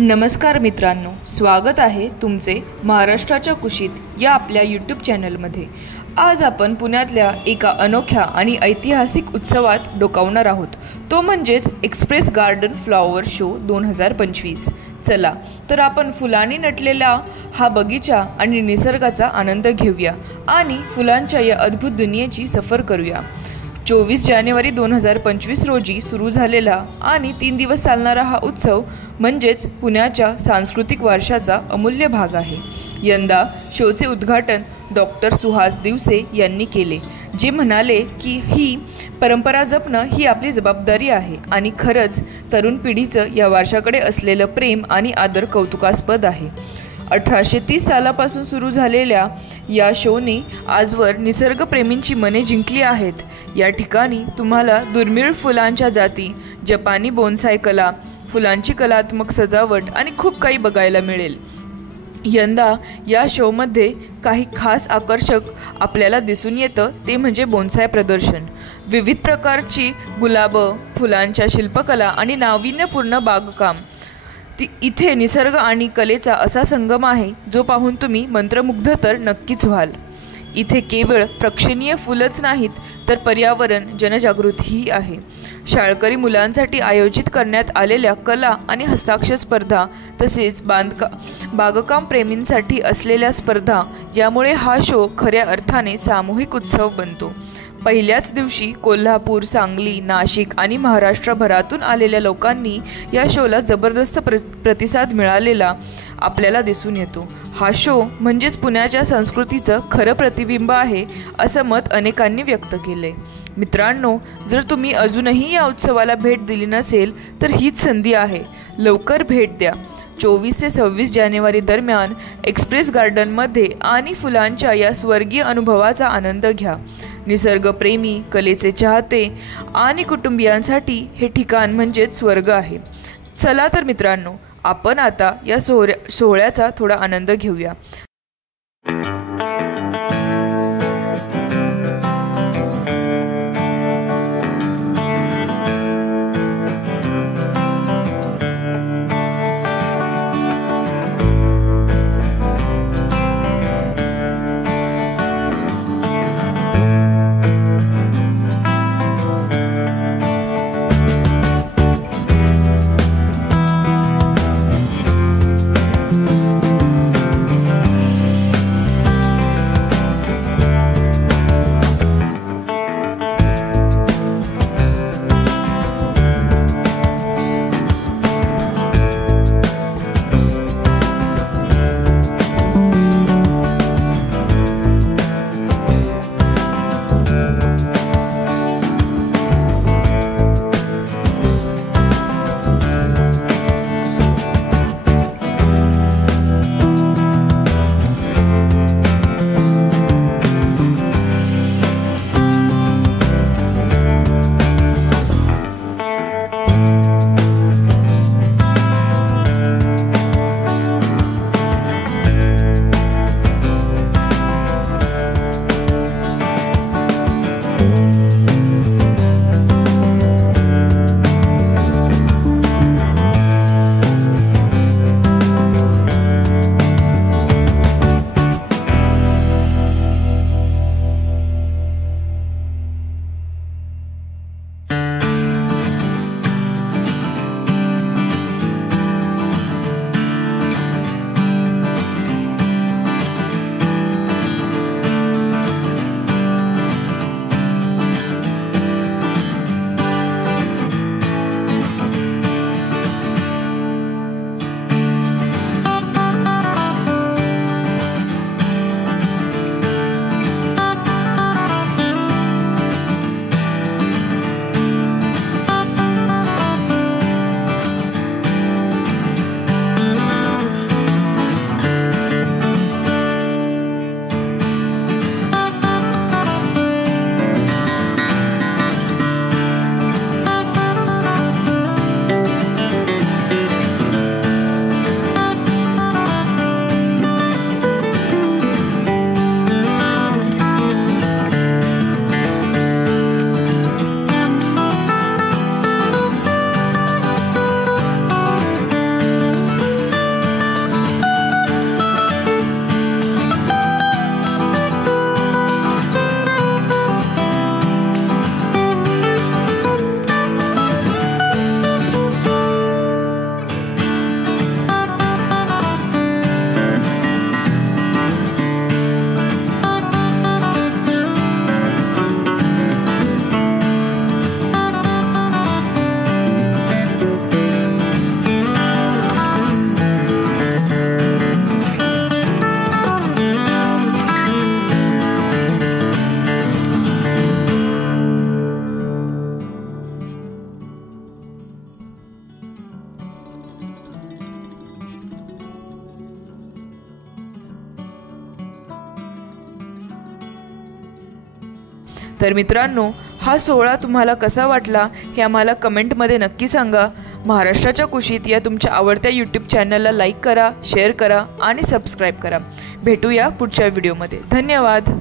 नमस्कार मित्रांनो, स्वागत आहे तुमचे महाराष्ट्राच्या कुशीत या आपल्या यूट्यूब चॅनलमध्ये। आज आपण पुण्यातल्या एका अनोख्या आणि ऐतिहासिक उत्सवात डोकावणार आहोत, तो म्हणजेच एक्सप्रेस गार्डन फ्लॉवर शो 2025। चला तर आपण फुलांनी नटलेला हा बगीचा आणि निसर्गाचा आनंद घेऊया आणि फुलांच्या या अद्भुत दुनियेची सफर करूया। 24 जानेवारी 2025 रोजी सुरू झालेला आणि 3 दिवस चालणारा हा उत्सव म्हणजेच पुण्याच्या सांस्कृतिक वारशाचा अमूल्य भाग आहे। यंदा शोचे उद्घाटन डॉक्टर सुहास दिवसे यांनी केले, जे म्हणाले की ही परंपरा जपणं ही आपली जबाबदारी आहे आणि खरंच तरुण पिढीचं या वारशाकडे असलेलं प्रेम आणि आदर कौतुकास्पद आहे। 1830 सालापासून सुरू झालेल्या या शोने आजवर निसर्गप्रेमींची मने जिंकली आहेत। या ठिकाणी तुम्हाला दुर्मिळ फुलांच्या जाती, जपानी बोन्साय कला, फुलांची कलात्मक सजावट आणि खूप काही बघायला मिळेल। यंदा या शोमध्ये काही खास आकर्षक आपल्याला दिसून येतं ते म्हणजे बोन्साय प्रदर्शन। विविध प्रकारची गुलाबं, फुलांच्या शिल्पकला आणि नाविन्यपूर्ण बागकाम। इथे निसर्ग आणि कलेचा असा संगम आहे जो पाहून तुम्ही मंत्रमुग्ध तर नक्कीच व्हाल। इथे केवळ प्रेक्षणीय फुलच नाहीत तर पर्यावरण जनजागृतीही आहे। शाळकरी मुलांसाठी आयोजित करण्यात आलेल्या कला आणि हस्ताक्षर स्पर्धा तसेच बागकाम प्रेमींसाठी असलेल्या स्पर्धा यामुळे हा शो खऱ्या अर्थाने सामूहिक उत्सव बनतो। पहिल्याच दिवशी कोल्हापूर, सांगली, नाशिक आणि महाराष्ट्रभरातून आलेल्या लोकांनी या शोला जबरदस्त प्रतिसाद मिळालेला आपल्याला दिसून येतो। हा शो म्हणजेच पुण्याच्या संस्कृतीचं खरं प्रतिबिंब आहे असं मत अनेकांनी व्यक्त केले। मित्रांनो, जर तुम्ही अजूनही या उत्सवाला भेट दिली नसेल तर हीच संधी आहे, लवकर भेट द्या। 24 ते 26 जानेवारी दरम्यान एक्सप्रेस गार्डनमध्ये आणि फुलांच्या या स्वर्गीय अनुभवाचा आनंद घ्या। निसर्गप्रेमी, कलेचे चाहते आणि कुटुंबियांसाठी हे ठिकाण म्हणजेच स्वर्ग आहे। चला तर मित्रांनो, आपण आता या सोहळ्याचा थोडा आनंद घेऊया। तर मित्रांनो, हा सोहळा तुम्हाला कसा वाटला हे आम्हाला कमेंटमध्ये नक्की सांगा. महाराष्ट्राच्या कुशीत या तुमच्या आवडत्या यूट्यूब चॅनलला लाईक करा, शेअर करा आणि सबस्क्राईब करा. भेटूया पुढच्या व्हिडिओमध्ये. धन्यवाद.